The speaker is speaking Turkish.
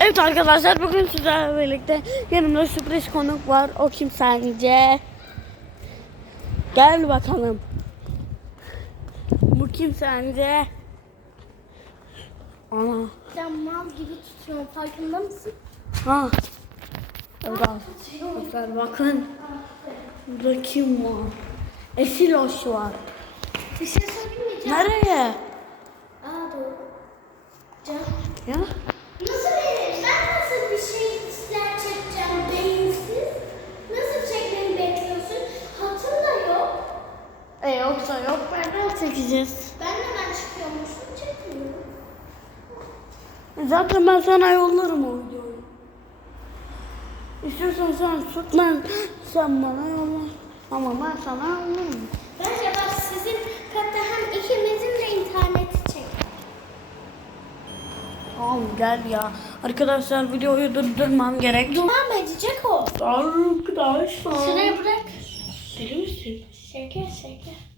Evet arkadaşlar bugün sizlerle birlikte yanımda sürpriz konuk var. O kim sence? Gel bakalım. Bu kim sence? Ana. Sen mal gibi tutuyorsun farkında mısın? Ha. Evet arkadaşlar bakın. Burada kim var? Esiloş var. Bir şey? Nereye? Aa doğru. Can. Ya? Çekeceğiz. Ben neden çıkıyormuşum? Çekmiyorum. Zaten ben sana yollarım o videoyu. İstiyorsan sen tut ben sen bana yolla. Ama ben sana yollarım. Bence bak sizin katta hem ikimizin de interneti çek. Tamam gel ya. Arkadaşlar videoyu durdurmam gerek. Devam edecek o. Arkadaşlar. Şuraya bırak. Deli misin? Şeker şeker.